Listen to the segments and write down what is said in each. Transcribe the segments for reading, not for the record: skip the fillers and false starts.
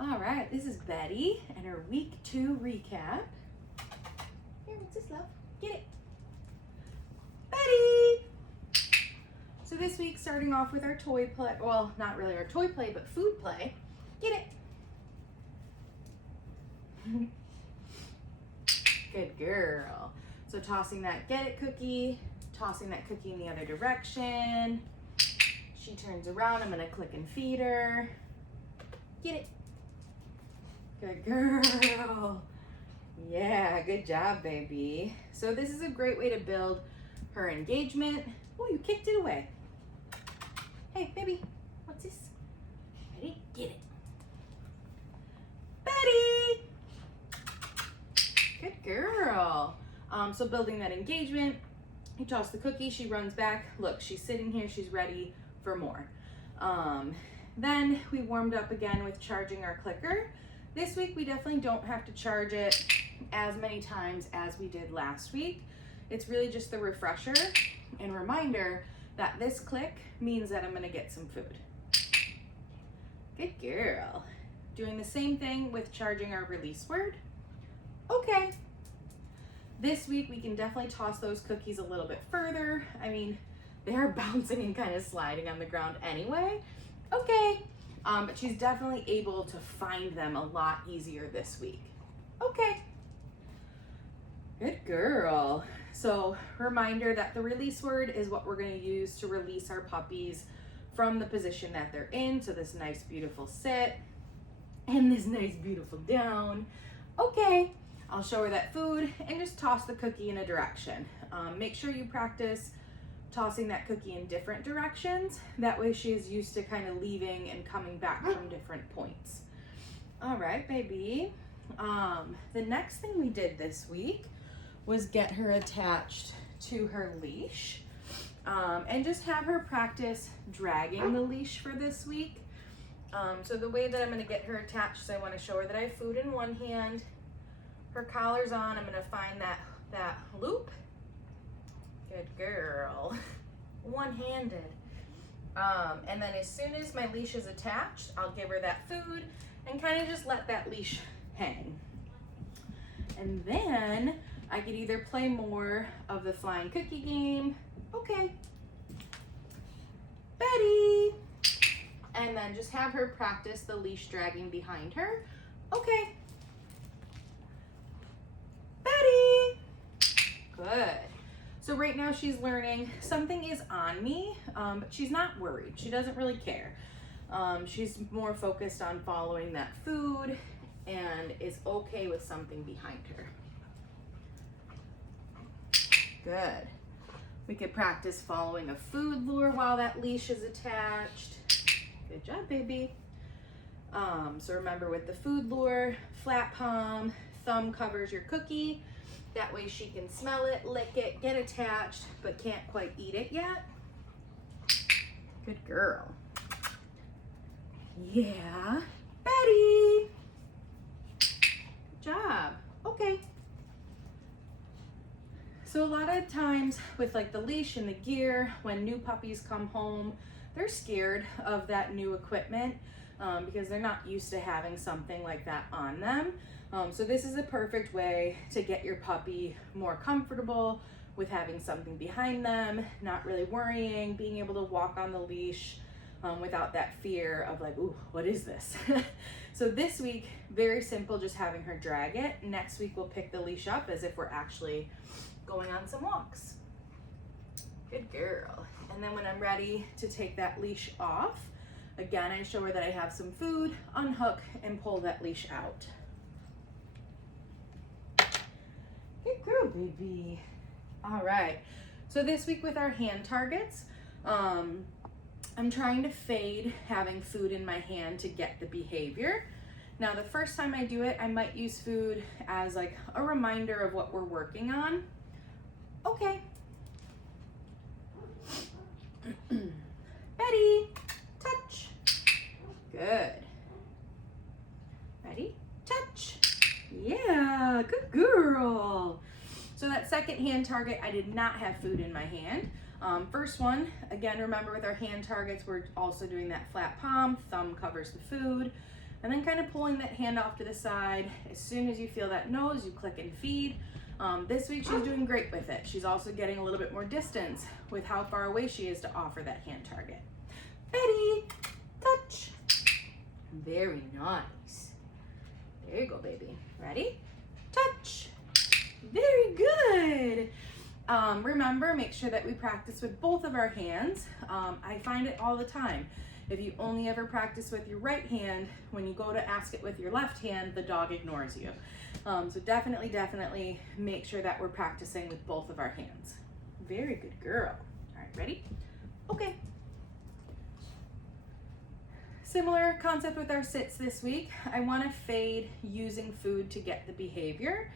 All right, this is Betty and her week 2 recap. Here, what's this, love? Get it. Betty! So this week, starting off with our toy play, well, not really our toy play, but food play. Get it. Good girl. So tossing that get it cookie, tossing that cookie in the other direction. She turns around, I'm gonna click and feed her. Get it. Good girl. Yeah, good job, baby. So this is a great way to build her engagement. Oh, you kicked it away. Hey, baby, what's this? Ready? Get it. Betty! Good girl. So building that engagement, you toss the cookie, she runs back. Look, she's sitting here, she's ready for more. Then we warmed up again with charging our clicker. This week, we definitely don't have to charge it as many times as we did last week. It's really just the refresher and reminder that this click means that I'm gonna get some food. Good girl. Doing the same thing with charging our release word. Okay. This week, we can definitely toss those cookies a little bit further. I mean, they are bouncing and kind of sliding on the ground anyway. Okay. But she's definitely able to find them a lot easier this week. Okay. Good girl. So reminder that the release word is what we're going to use to release our puppies from the position that they're in. So this nice, beautiful sit and this nice, beautiful down. Okay. I'll show her that food and just toss the cookie in a direction. Make sure you practice tossing that cookie in different directions. That way she is used to kind of leaving and coming back from different points. All right, baby. The next thing we did this week was get her attached to her leash and just have her practice dragging the leash for this week. So the way that I'm gonna get her attached is I wanna show her that I have food in one hand, her collar's on, I'm gonna find that loop. Good girl. One-handed. And then as soon as my leash is attached, I'll give her that food and kind of just let that leash hang. And then I could either play more of the flying cookie game. Okay. Betty. And then just have her practice the leash dragging behind her. Okay. Betty. Good. So right now she's learning something is on me, but she's not worried. She doesn't really care. She's more focused on following that food and is okay with something behind her. Good. We could practice following a food lure while that leash is attached. Good job, baby. So remember with the food lure, flat palm, thumb covers your cookie. That way she can smell it, lick it, get attached, but can't quite eat it yet. Good girl. Yeah, Betty. Good job. Okay. So a lot of times with like the leash and the gear, when new puppies come home, they're scared of that new equipment because they're not used to having something like that on them. So this is a perfect way to get your puppy more comfortable with having something behind them, not really worrying, being able to walk on the leash without that fear of like, ooh, what is this? So this week, very simple, just having her drag it. Next week, we'll pick the leash up as if we're actually going on some walks. Good girl. And then when I'm ready to take that leash off, again, I show her that I have some food, unhook, and pull that leash out. Good girl, baby. All right. So this week with our hand targets, I'm trying to fade having food in my hand to get the behavior. Now, the first time I do it, I might use food as like a reminder of what we're working on. Okay. Betty, touch. Good. Ready? Touch. Yeah, good girl. So that second hand target, I did not have food in my hand. First one, again, remember with our hand targets, we're also doing that flat palm, thumb covers the food. and then kind of pulling that hand off to the side. As soon as you feel that nose, you click and feed. This week she's doing great with it. She's also getting a little bit more distance with how far away she is to offer that hand target. Betty, touch. Very nice. There you go, baby. Ready? Touch. Very good. Remember, make sure that we practice with both of our hands. I find it all the time. If you only ever practice with your right hand, when you go to ask it with your left hand, the dog ignores you. So definitely make sure that we're practicing with both of our hands. Very good girl. All right, ready? Okay. Similar concept with our sits this week. I want to fade using food to get the behavior.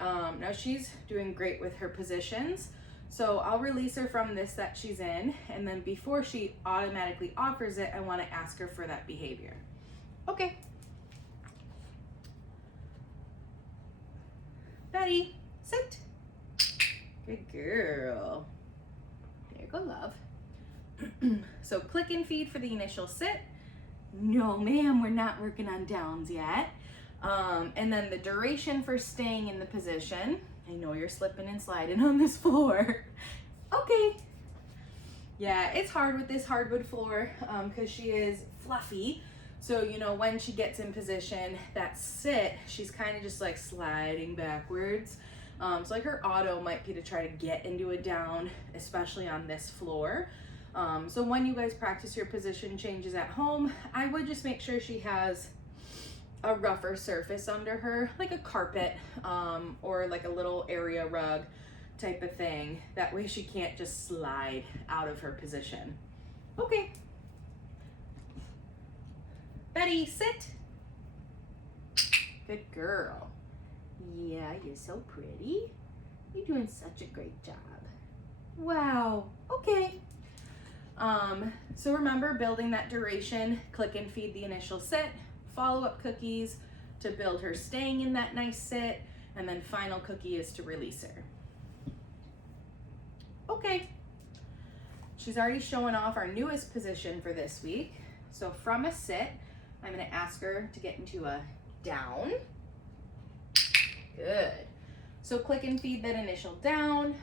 Now she's doing great with her positions, so I'll release her from this that she's in, and then before she automatically offers it, I want to ask her for that behavior. Okay. Betty, sit. Good girl. There you go, love. So click and feed for the initial sit. No, ma'am, we're not working on downs yet. And then the duration for staying in the position. I know you're slipping and sliding on this floor. Okay. Yeah, it's hard with this hardwood floor because she is fluffy. So, you know, when she gets in position, that sit, she's kind of just like sliding backwards. So like her auto might be to try to get into a down, especially on this floor. So when you guys practice your position changes at home, I would just make sure she has a rougher surface under her, like a carpet or like a little area rug type of thing. That way she can't just slide out of her position. Okay. Betty, sit. Good girl. Yeah, you're so pretty. You're doing such a great job. Wow. Okay. So remember, building that duration, click and feed the initial sit, follow-up cookies to build her staying in that nice sit, and then final cookie is to release her. Okay. She's already showing off our newest position for this week. So from a sit, I'm going to ask her to get into a down. Good. So click and feed that initial down,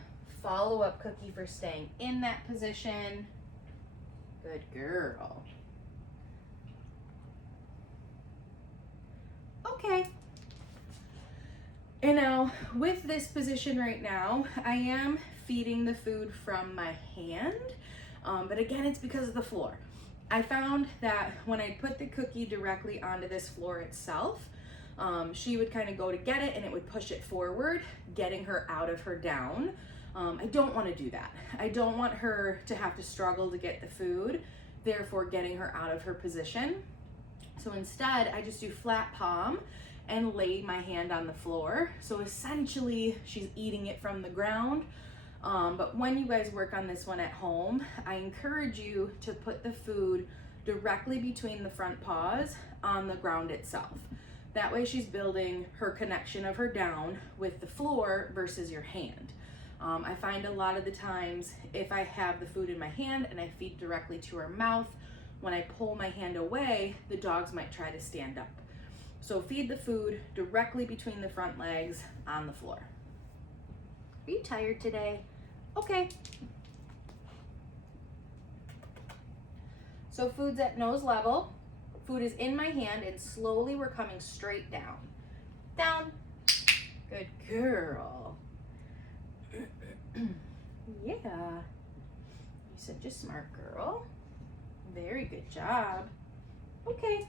follow-up cookie for staying in that position. Good girl. Okay. And now with this position right now, I am feeding the food from my hand, but again, it's because of the floor. I found that when I put the cookie directly onto this floor itself, she would kind of go to get it and it would push it forward, getting her out of her down. I don't want to do that. I don't want her to have to struggle to get the food, therefore getting her out of her position. So instead, I just do flat palm and lay my hand on the floor. So essentially, she's eating it from the ground. But when you guys work on this one at home, I encourage you to put the food directly between the front paws on the ground itself. That way she's building her connection of her down with the floor versus your hand. I find a lot of the times if I have the food in my hand and I feed directly to her mouth, when I pull my hand away, the dogs might try to stand up. So feed the food directly between the front legs on the floor. Are you tired today? Okay. So food's at nose level. Food is in my hand and slowly we're coming straight down. Down. Good girl. Yeah. You're such a smart girl. Very good job. Okay.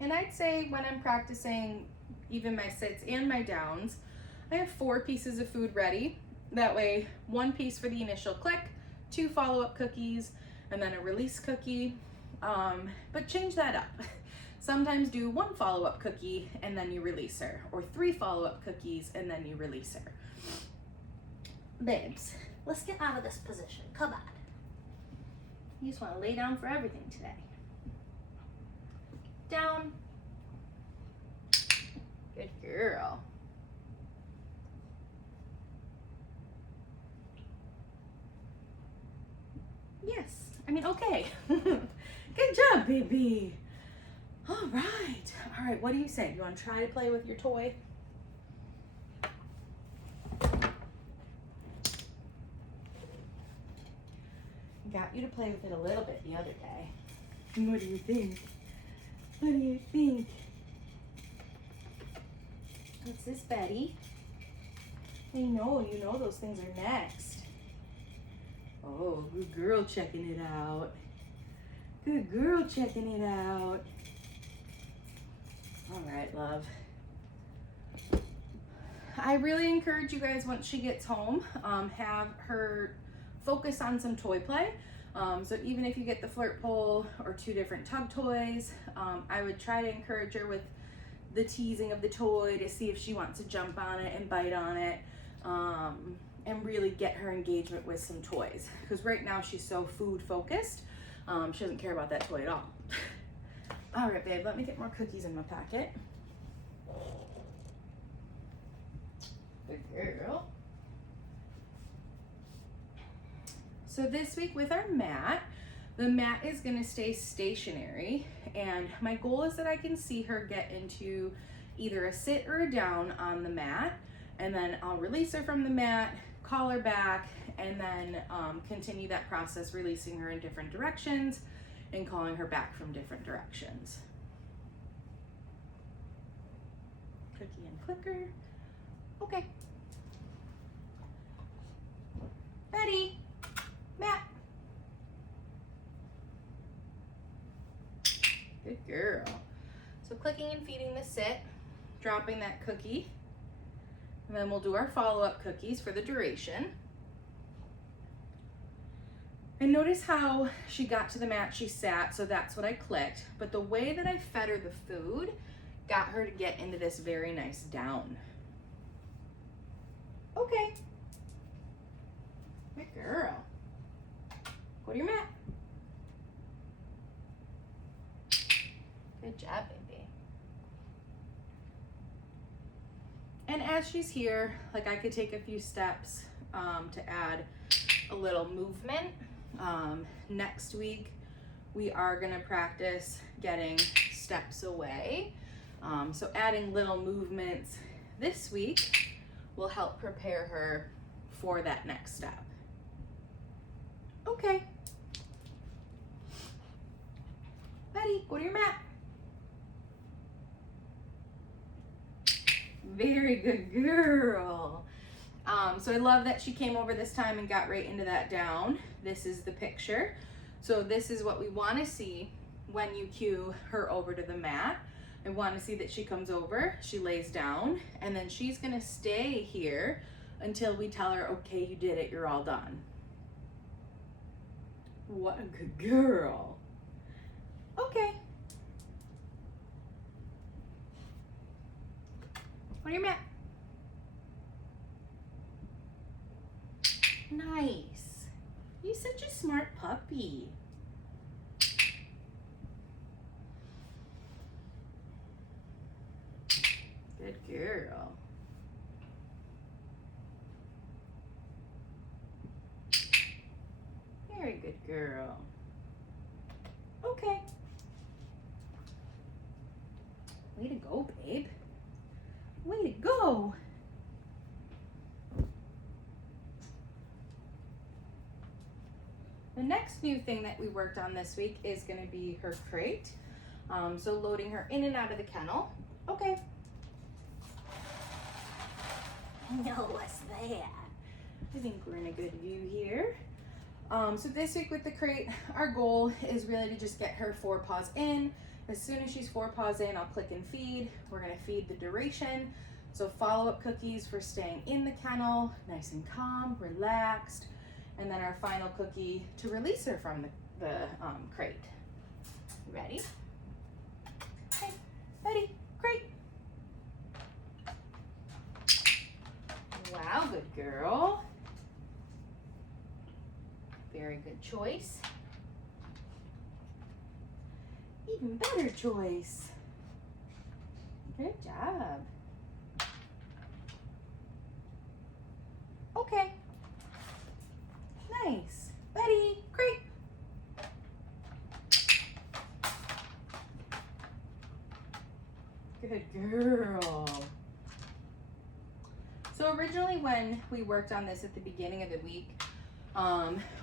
And I'd say when I'm practicing even my sits and my downs, I have 4 pieces of food ready. That way, 1 piece for the initial click, 2 follow-up cookies, and then a release cookie. But change that up. Sometimes do 1 follow-up cookie and then you release her, or 3 follow-up cookies and then you release her. Babes, let's get out of this position. Come on. You just want to lay down for everything today. Down. Good girl. Yes. I mean, okay. baby. All right, what do you say? You want to try to play with your toy? Got you to play with it a little bit the other day. What do you think? What do you think? What's this, Betty? I know, you know those things are next. Oh, good girl checking it out. Good girl checking it out. All right, love. I really encourage you guys, once she gets home, have her focus on some toy play. So even if you get the flirt pole or 2 different tug toys, I would try to encourage her with the teasing of the toy to see if she wants to jump on it and bite on it, and really get her engagement with some toys. Because right now she's so food focused, she doesn't care about that toy at all. All right, babe, let me get more cookies in my packet. Good girl. So this week with our mat, the mat is gonna stay stationary, and my goal is that I can see her get into either a sit or a down on the mat, and then I'll release her from the mat, call her back, and then continue that process, releasing her in different directions and calling her back from different directions. Cookie and clicker. Okay. Betty, Matt. Good girl. So clicking and feeding the sit, dropping that cookie, and then we'll do our follow-up cookies for the duration. And notice how she got to the mat, she sat, so that's what I clicked. But the way that I fed her the food got her to get into this very nice down. Okay. Good girl. Go to your mat. Good job, baby. And as she's here, like, I could take a few steps to add a little movement. Next week, we are gonna practice getting steps away. So adding little movements this week will help prepare her for that next step. Okay. Betty, go to your mat. Very good girl. So I love that she came over this time and got right into that down. This is the picture. So this is what we want to see when you cue her over to the mat. I want to see that she comes over, she lays down, and then she's gonna stay here until we tell her, okay, you did it, you're all done. What a good girl. Okay. On your mat. Nice. You're such a smart puppy. Good girl. Very good girl. Okay. Way to go, babe. Way to go. The next new thing that we worked on this week is going to be her crate. So loading her in and out of the kennel. Okay. No, what's that? I think we're in a good view here. So this week with the crate, our goal is really to just get her 4 paws in. As soon as she's 4 paws in, I'll click and feed. We're gonna feed the duration. So follow-up cookies for staying in the kennel, nice and calm, relaxed. And then our final cookie to release her from the crate. Ready? Okay, ready, crate. Wow, good girl. Very good choice. Even better choice. Good job. Okay. Nice. Betty, great. Good girl. So originally when we worked on this at the beginning of the week,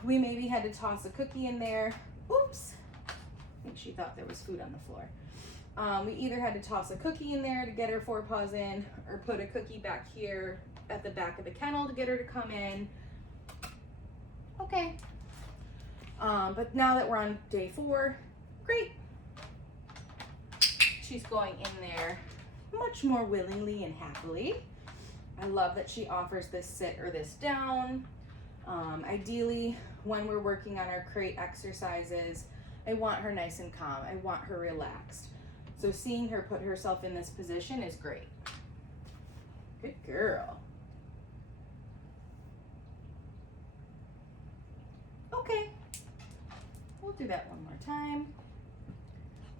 we maybe had to toss a cookie in there. Oops. I think she thought there was food on the floor. We either had to toss a cookie in there to get her forepaws in, or put a cookie back here at the back of the kennel to get her to come in. Okay. But now that we're on day 4, great. She's going in there much more willingly and happily. I love that she offers this sit or this down. Ideally, when we're working on our crate exercises, I want her nice and calm. I want her relaxed. So seeing her put herself in this position is great. Good girl. Okay, we'll do that one more time.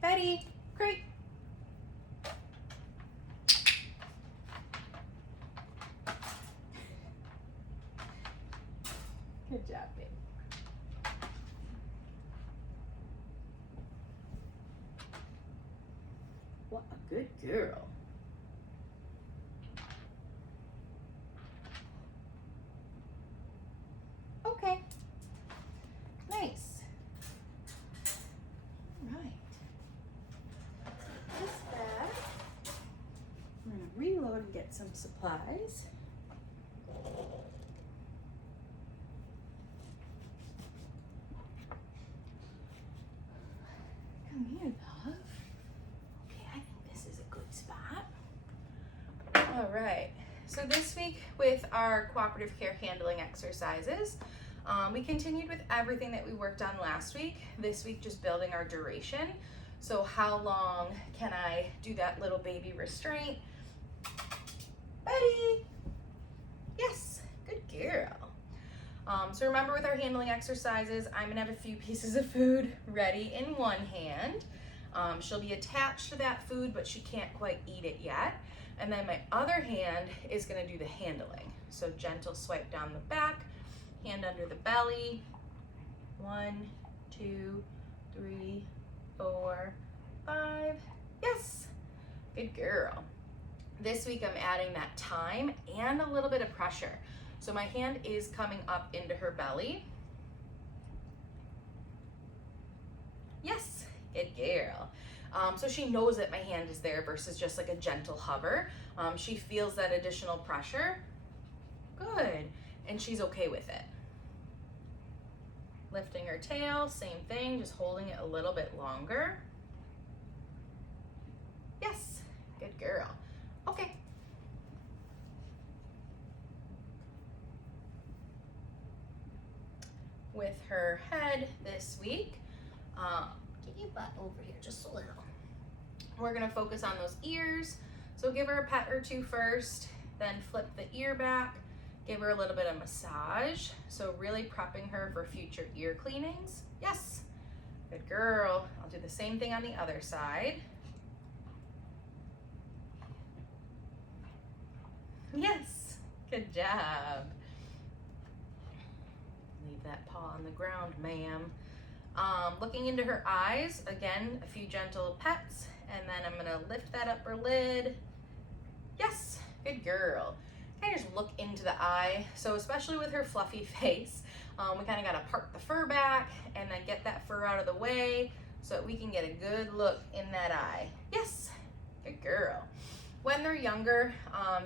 Betty, great. Good job, babe. What a good girl. Okay. Nice. All right. This bag, I'm going to reload and get some supplies. Come here, love. Okay, I think this is a good spot. All right. So this week with our cooperative care handling exercises, we continued with everything that we worked on last week. This week, just building our duration. So how long can I do that little baby restraint? Betty. Yes, good girl. So remember with our handling exercises, I'm gonna have a few pieces of food ready in one hand. She'll be attached to that food, but she can't quite eat it yet. And then my other hand is gonna do the handling. So gentle swipe down the back, hand under the belly. 1, 2, 3, 4, 5. Yes, good girl. This week I'm adding that time and a little bit of pressure. So my hand is coming up into her belly. Yes, good girl. So she knows that my hand is there versus just like a gentle hover. She feels that additional pressure. Good, and she's okay with it. Lifting her tail, same thing, just holding it a little bit longer. Yes, good girl. Okay. With her head this week, get your butt over here just a little. We're gonna focus on those ears. So give her a pet or two first, then flip the ear back, give her a little bit of massage. So really prepping her for future ear cleanings. Yes, good girl. I'll do the same thing on the other side. Yes, good job. Leave that paw on the ground, ma'am. Looking into her eyes, again, a few gentle pets, and then I'm gonna lift that upper lid. Yes, good girl. Kind of just look into the eye. So especially with her fluffy face, we kind of gotta part the fur back and then get that fur out of the way so that we can get a good look in that eye. Yes, good girl. When they're younger,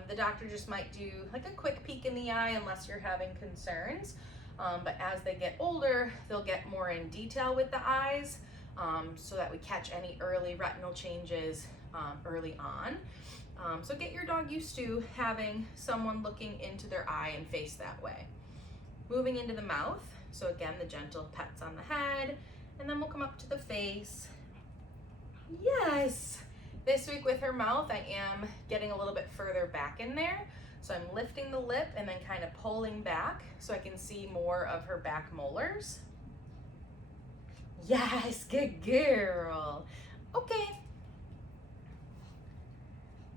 the doctor just might do like a quick peek in the eye unless you're having concerns. But as they get older, they'll get more in detail with the eyes so that we catch any early retinal changes early on. So get your dog used to having someone looking into their eye and face that way. Moving into the mouth. So again, the gentle pets on the head, and then we'll come up to the face. Yes. This week with her mouth, I am getting a little bit further back in there. So I'm lifting the lip and then kind of pulling back so I can see more of her back molars. Yes, good girl. Okay.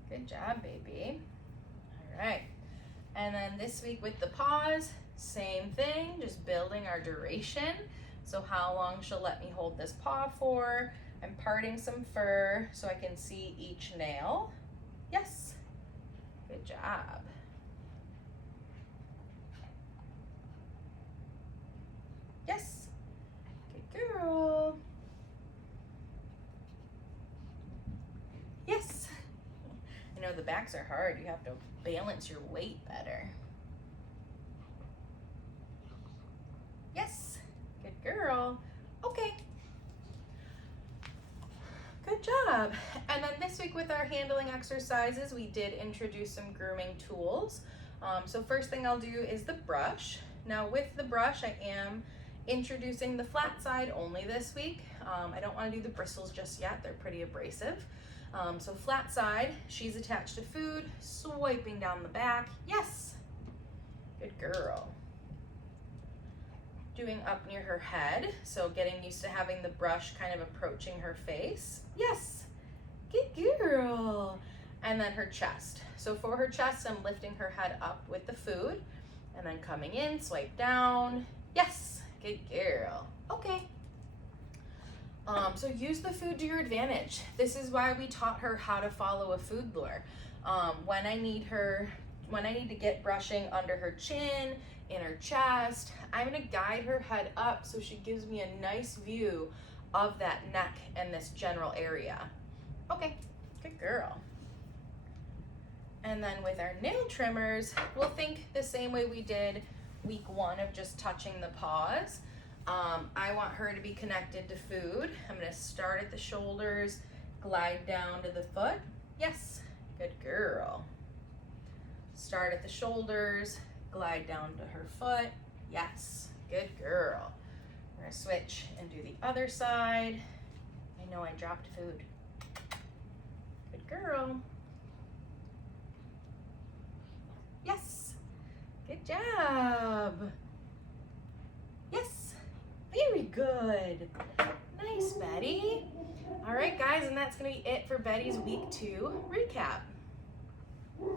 Good job, baby. All right. And then this week with the paws, same thing, just building our duration. So how long she'll let me hold this paw for. I'm parting some fur so I can see each nail. Yes, good job. Yes, good girl. Yes. I know the backs are hard. You have to balance your weight better. Yes, good girl. Okay. Good job. And then this week with our handling exercises, we did introduce some grooming tools. So first thing I'll do is the brush. Now with the brush, I am introducing the flat side only this week. I don't want to do the bristles just yet. They're pretty abrasive. So flat side, she's attached to food, swiping down the back. Yes, good girl. Doing up near her head, so getting used to having the brush kind of approaching her face. Yes, good girl. And then her chest. So for her chest, I'm lifting her head up with the food and then coming in, swipe down. Yes, good girl. Okay. So use the food to your advantage. This is why we taught her how to follow a food lure. When I need to get brushing under her chin, in her chest, I'm gonna guide her head up so she gives me a nice view of that neck and this general area. Okay, good girl. And then with our nail trimmers, we'll think the same way we did week 1 of just touching the paws. I want her to be connected to food. I'm gonna start at the shoulders, glide down to the foot. Yes, good girl. Start at the shoulders, glide down to her foot. Yes, good girl. We're gonna switch and do the other side. I know I dropped food. Good girl. Yes, good job. Yes, very good. Nice, Betty. All right, guys, and that's gonna be it for Betty's week 2 recap.